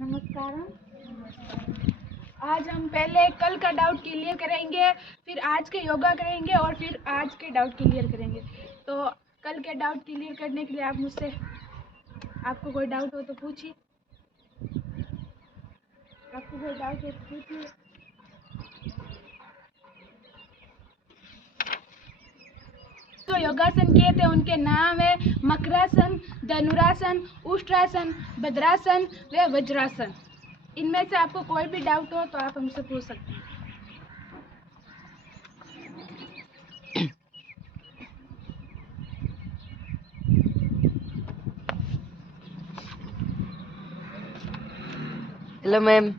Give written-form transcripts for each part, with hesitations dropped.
नमस्कार। आज हम पहले कल का डाउट क्लियर करेंगे, फिर आज के योगा करेंगे और फिर आज के डाउट क्लियर करेंगे। तो कल के डाउट क्लियर करने के लिए आप मुझसे, आपको कोई डाउट हो तो पूछिए। तो योगासन किए थे उनके नाम है मकरासन, धनुरासन, उष्ट्रासन, भद्रासन व वज्रासन। इनमें से आपको कोई भी डाउट हो तो आप हमसे पूछ सकते हैं। Hello ma'am.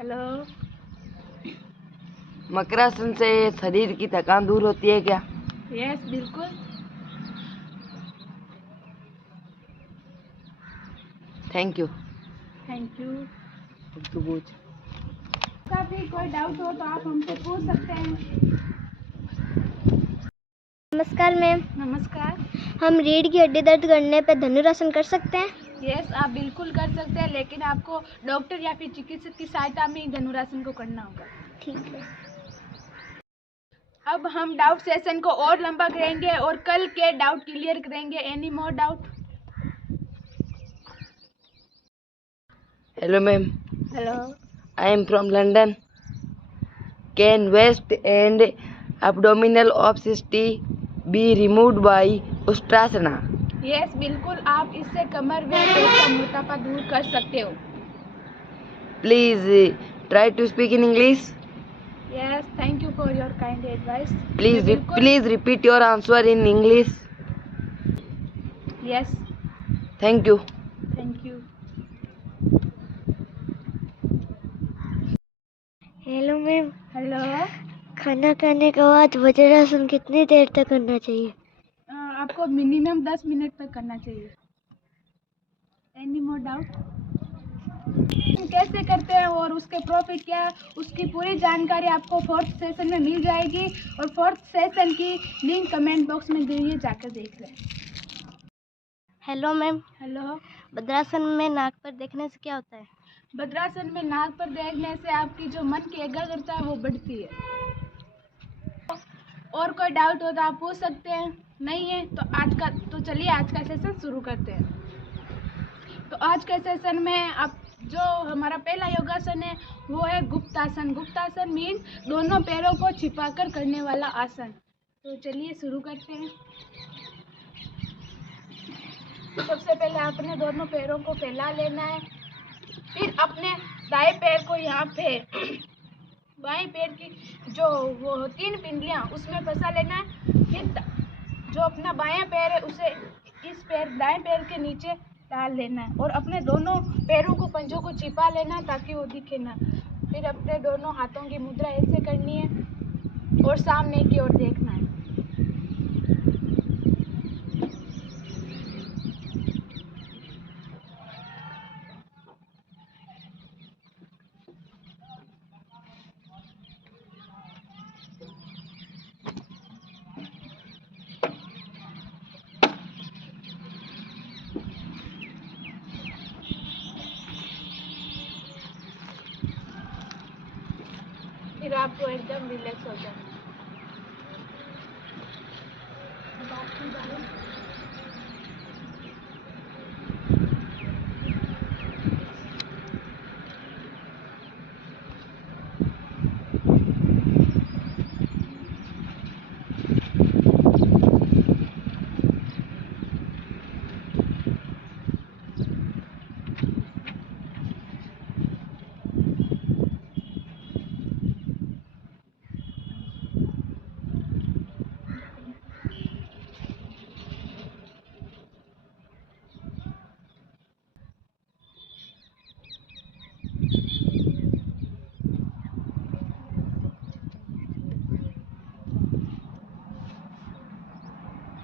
हेलो। मकरासन से शरीर की थकान दूर होती है क्या? यस, बिल्कुल। Thank you. Thank you. तू पूछ। का भी कोई डाउट हो तो आप हमसे पूछ सकते हैं। नमस्कार मैम। नमस्कार। हम रीढ़ की हड्डी दर्द करने पर धनुरासन कर सकते हैं? यस, आप बिल्कुल कर सकते हैं, लेकिन आपको डॉक्टर या फिर चिकित्सक की सहायता में ही धनुरासन को करना होगा। ठीक है। अब हम डाउट सेशन को और लंबा करेंगे और कल के डाउट क्लियर करेंगे। Any more doubt? Hello ma'am. Hello. I am from London. Can waist and abdominal obesity be removed by Ushtrasana? Yes, बिल्कुल। आप इससे कमर व पेट का मोटापा दूर कर सकते हो। Please try to speak in English. Yes, thank you for your kind advice. Please repeat your answer in English. Yes, thank you. Thank you. Hello ma'am. Hello. खाना खाने के बाद वज्रासन कितनी देर तक करना चाहिए? आपको मिनिमम 10 मिनट तक करना चाहिए। Any more doubt? कैसे करते हैं और उसके प्रॉफिट क्या है, उसकी पूरी जानकारी आपको 4th सेशन में मिल जाएगी और 4th सेशन की लिंक कमेंट बॉक्स में दी हुई है, जाकर देख लें। Hello ma'am. हेलो। भद्रासन में नाक पर देखने से क्या होता है? भद्रासन में नाक पर देखने से आपकी जो मन की एकाग्रता है वो बढ़ती है। और कोई डाउट हो तो आप पूछ सकते हैं। नहीं है तो चलिए आज का सेशन शुरू करते हैं। तो आज के सेशन में आप जो हमारा पहला योगासन है वो है गुप्तासन। गुप्तासन मीन्स दोनों पैरों को छिपाकर करने वाला आसन। तो चलिए शुरू करते हैं। सबसे पहले अपने दोनों पैरों को फैला लेना है, फिर अपने दाएं पैर को यहाँ पे बाएं पैर की जो वो 3 पिंडलियाँ उसमें फंसा लेना है। फिर जो अपना बायां पैर है उसे इस दाएं पैर के नीचे डाल लेना है और अपने दोनों पैरों को, पंजों को छिपा लेना ताकि वो दिखे ना। फिर अपने दोनों हाथों की मुद्रा ऐसे करनी है और सामने की ओर देखना है। फिर आपको एकदम रिलैक्स हो जाना है। अब आपकी बारी।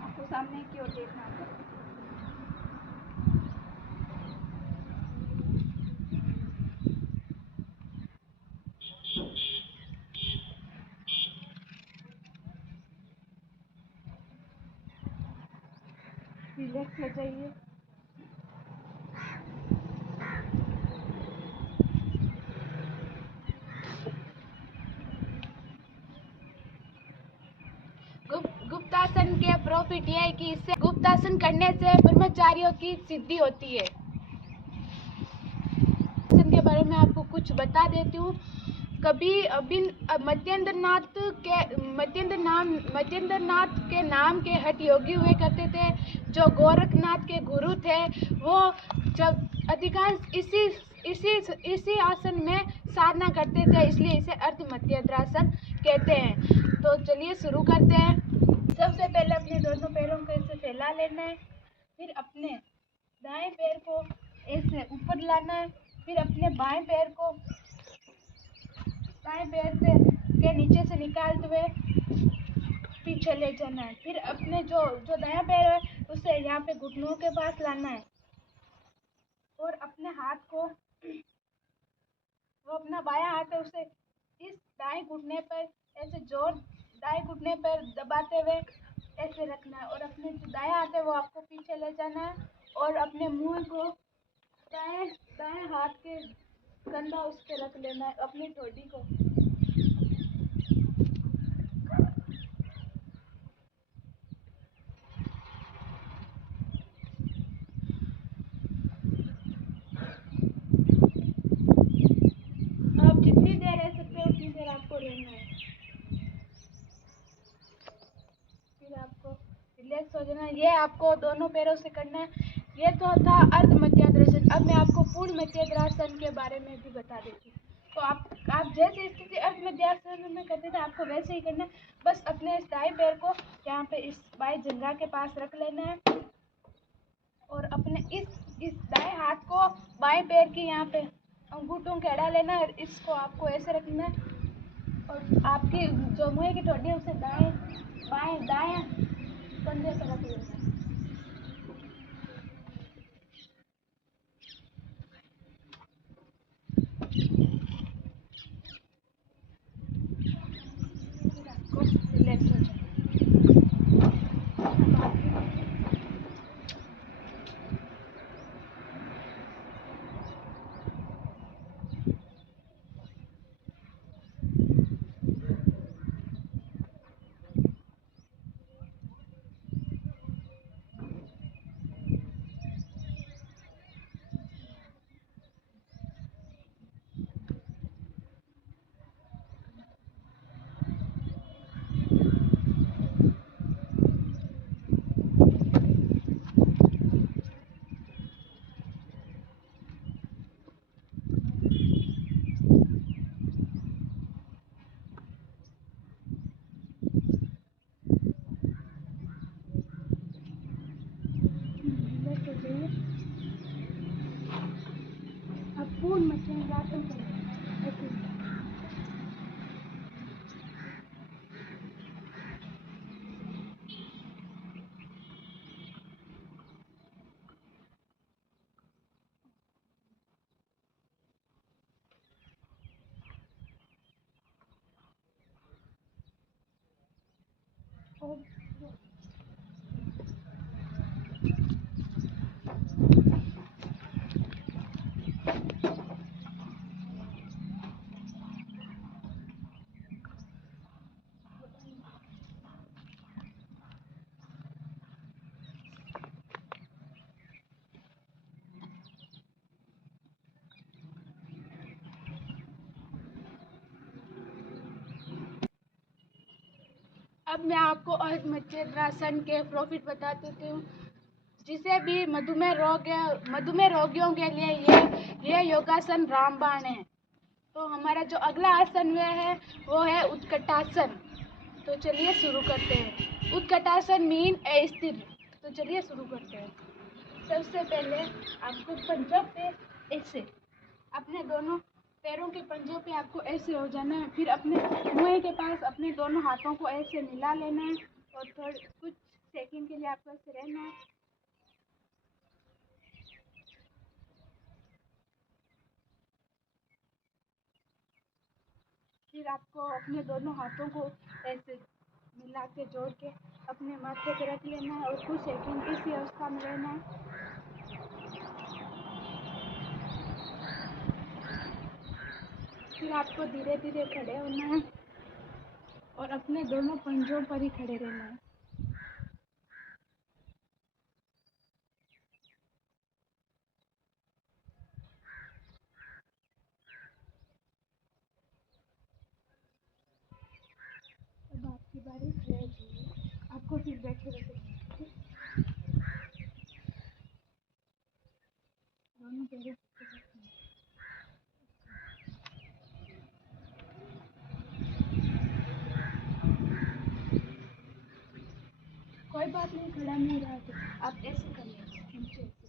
आपको सामने की ओर देखना है। रिलैक्स हो जाइए। प्रॉफिट ये है कि इससे गुप्तासन करने से ब्रह्मचारियों की सिद्धि होती है। आसन के बारे में आपको कुछ बता देती हूँ। कभी मत्येंद्रनाथ के नाम के हठ योगी हुए करते थे, जो गोरखनाथ के गुरु थे। वो जब अधिकांश इसी आसन में साधना करते थे, इसलिए इसे अर्ध मत्येंद्रासन कहते हैं। तो चलिए शुरू करते हैं। सबसे पहले अपने दोनों पैरों को ऐसे फैला लेना है, फिर अपने दाएं पैर को ऐसे ऊपर लाना है, फिर अपने बाएं पैर को दाएं पैर से के नीचे से निकालते हुए पीछे ले जाना है। फिर अपने जो दायां पैर है उसे यहाँ पे घुटनों के पास लाना है और अपने हाथ को, वो अपना बायां हाथ है उसे इस दाएं घुटने पर ऐसे दाएं घुटने पर दबाते हुए ऐसे रखना है, और अपने जो दायां हाथ है वो आपको पीछे ले जाना है और अपने मुंह को दाएं हाथ के कंधा उस पे रख लेना है, अपनी ठोड़ी को। आप जितनी देर रह सकते हो उतनी देर आपको रहना है। फिर आपको रिलैक्स हो जाना है। ये आपको दोनों पैरों से करना है। ये तो था अर्ध मत्येंद्रासन। अब मैं आपको पूर्ण मत्येंद्रासन के बारे में भी बता देती हूँ। तो आप जैसे स्थिति अर्ध मत्येंद्रासन में करते थे आपको वैसे ही करना है। बस अपने इस दाएं पैर को यहाँ पे इस बाएं जंघा के पास रख लेना है और अपने इस दाएं हाथ को बाएं पैर की यहाँ पे अंगूठों के अड़ा लेना है। इसको आपको ऐसे रखना है और आपकी जो मुंह की ठोड़ी है उसे दाएं कंधे पर रख लेना है। आपको रिलैक्स हो जाए। अब पूर्ण मत्येंद्रासन करें। अब मैं आपको अर्ध मत्येंद्रासन के प्रॉफिट बता देती हूँ। जिसे भी मधुमेह रोगियों के लिए ये योगासन रामबाण है। तो हमारा जो अगला आसन है वो है उत्कटासन। तो चलिए शुरू करते हैं। उत्कटासन मीन अस्थिर। तो चलिए शुरू करते हैं। सबसे पहले आपको पंजों पे ऐसे अपने दोनों पैरों के पंजों पे आपको ऐसे हो जाना है। फिर अपने मुंह के पास अपने दोनों हाथों को ऐसे मिला लेना है और कुछ सेकंड के लिए आपको ऐसे रहना है। फिर आपको अपने दोनों हाथों को ऐसे मिला के जोड़ के अपने माथे पे रख लेना है और कुछ सेकंड इसी अवस्था में रहना है। फिर आपको धीरे धीरे खड़े होना है और अपने दोनों पंजों पर ही खड़े रहना है। पैरों को कोई बात नहीं, खड़ा नहीं रहा तो आप ऐसे कर लीजिए, नीचे ऐसे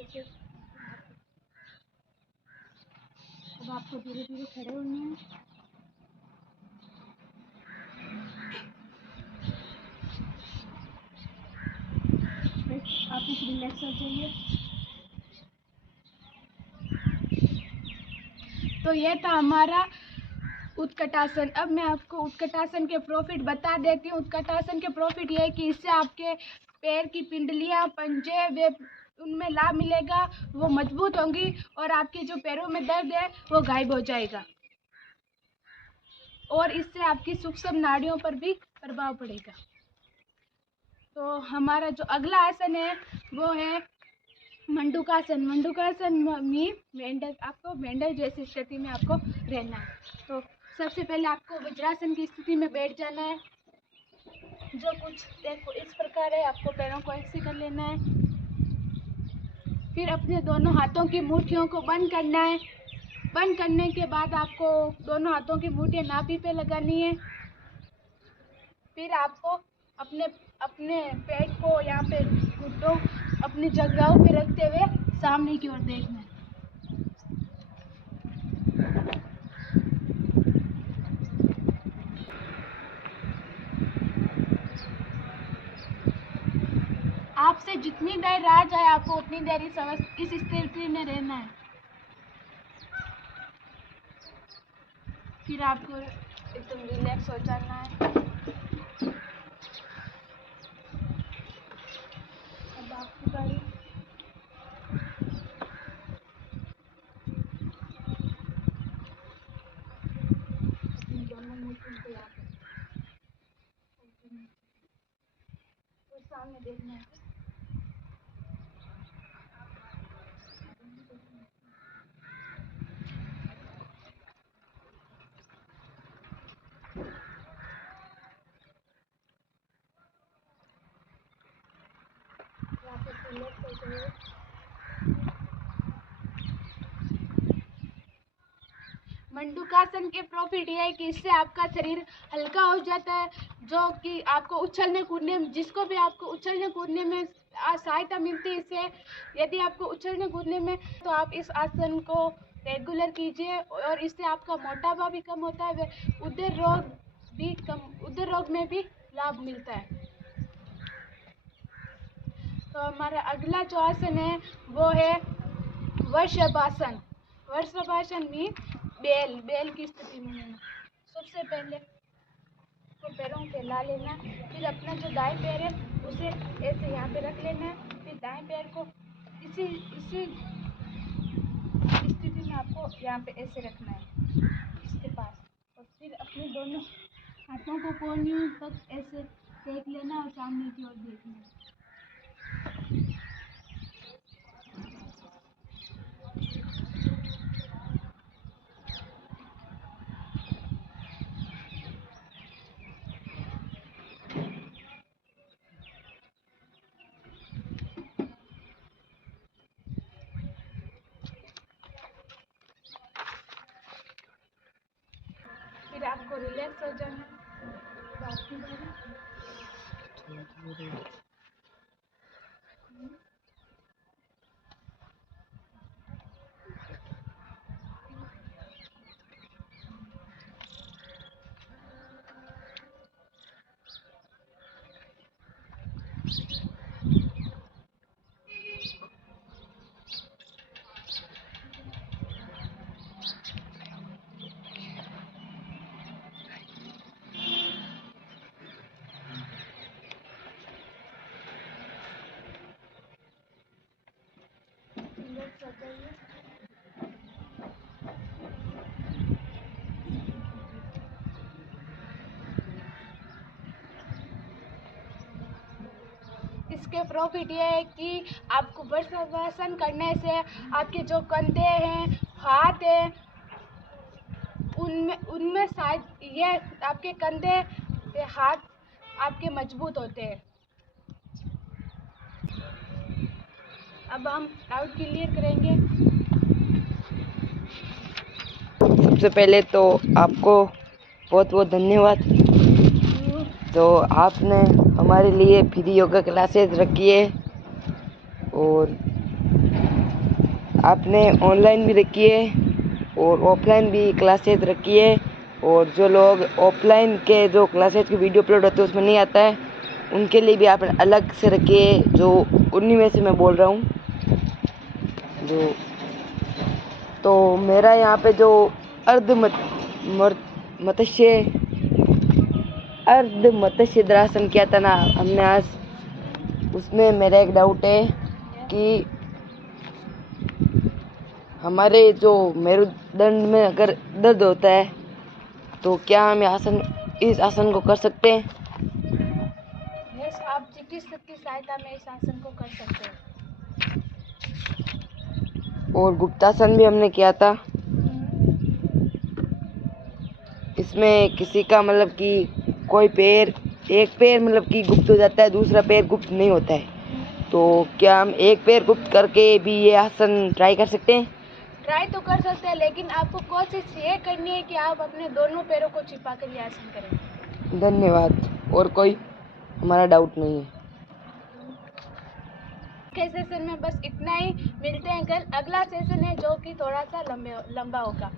ऐसे। अब आपको धीरे धीरे खड़े होने हैं। आप इस रिलैक्स हो जाइए। तो ये था हमारा उत्कटासन। अब मैं आपको उत्कटासन के प्रॉफिट बता देती हूँ। उत्कटासन के प्रॉफिट ये है कि इससे आपके पैर की पिंडलियाँ, पंजे, वे उनमें लाभ मिलेगा, वो मजबूत होंगी और आपके जो पैरों में दर्द है वो गायब हो जाएगा। और इससे आपकी सूक्ष्म नाड़ियों पर भी प्रभाव पड़ेगा। तो हमारा जो अगला आसन है वो है मंडूकासन। मंडूकासन में मेंढक, आपको मेंढक जैसी स्थिति में आपको रहना है। तो सबसे पहले आपको वज्रासन की स्थिति में बैठ जाना है, जो कुछ देखो इस प्रकार है। आपको पैरों को ऐसे कर लेना है। फिर अपने दोनों हाथों की मुट्ठियों को बंद करना है। बंद करने के बाद आपको दोनों हाथों की मुट्ठियाँ नाभि पे लगानी है। फिर आपको अपने अपने पेट को यहाँ पे घुटनों अपनी जगहों पे रखते हुए सामने की ओर देखना है। आपसे जितनी देर रहा जाए आपको उतनी देर इस स्थिति में रहना है। फिर आपको एकदम रिलैक्स हो जाना है। अब आपकी बारी। अपनी दोनों मुट्ठियों को यहाँ पे और सामने देखना है। यहाँ पे रिलैक्स हो जाइए। मंडूकासन के प्रॉफिट ये है कि इससे आपका शरीर हल्का हो जाता है, जो कि आपको उछलने कूदने, जिसको भी आपको उछलने कूदने में सहायता मिलती है इससे। यदि आपको उछलने कूदने में, तो आप इस आसन को रेगुलर कीजिए और इससे आपका मोटापा भी कम होता है, उदर रोग में भी लाभ मिलता है। तो हमारा अगला जो आसन है वो है वृषभासन। वृषभासन में बेल की स्थिति में लेना। सबसे पहले तो पैरों को फैला लेना। फिर अपना जो दाएं पैर है उसे ऐसे यहाँ पे रख लेना है। फिर दाएं पैर को इसी स्थिति में आपको यहाँ पे ऐसे रखना है, इसके पास। और फिर अपने दोनों हाथों को कोहनियों तक ऐसे टेक लेना और सामने की ओर देखना है। फिर आपको रिलैक्स हो जाना है। बाकी बारी। रिलैक्स हो जाइए। इसके प्रॉफिट ये है कि आपको वज्रासन करने से आपके जो कंधे हैं, हाथ हैं, उनमें शायद ये आपके कंधे, हाथ आपके मजबूत होते हैं। अब हम डाउट क्लियर करेंगे। सबसे पहले तो आपको बहुत बहुत धन्यवाद। तो आपने हमारे लिए फ्री योगा क्लासेस रखी है और आपने ऑनलाइन भी रखी है और ऑफलाइन भी क्लासेस रखी है। और जो लोग ऑफलाइन के जो क्लासेस की वीडियो अपलोड होते हैं उसमें नहीं आता है, उनके लिए भी आपने अलग से रखी है, जो उन्हीं में से मैं बोल रहा हूँ। जो तो मेरा यहाँ पे जो अर्ध मत्स्य द्रासन किया था ना हमने आज, उसमें मेरा एक डाउट है कि हमारे जो मेरुदंड में अगर दर्द होता है तो क्या हम इस आसन को कर सकते हैं? यस, आप चिकित्सक की सहायता में इस आसन को कर सकते हैं। और गुप्तासन भी हमने किया था। इसमें किसी का मतलब कि कोई एक पैर मतलब कि गुप्त हो जाता है, दूसरा पैर गुप्त नहीं होता है, तो क्या हम एक पैर गुप्त करके भी ये आसन ट्राई कर सकते हैं? ट्राई तो कर सकते हैं, लेकिन आपको कोशिश ये करनी है कि आप अपने दोनों पैरों को छिपा कर ये आसन करें। धन्यवाद। और कोई हमारा डाउट नहीं है। के सेशन में बस इतना ही। मिलते हैं कल। अगला सेशन है जो कि थोड़ा सा लंबा होगा।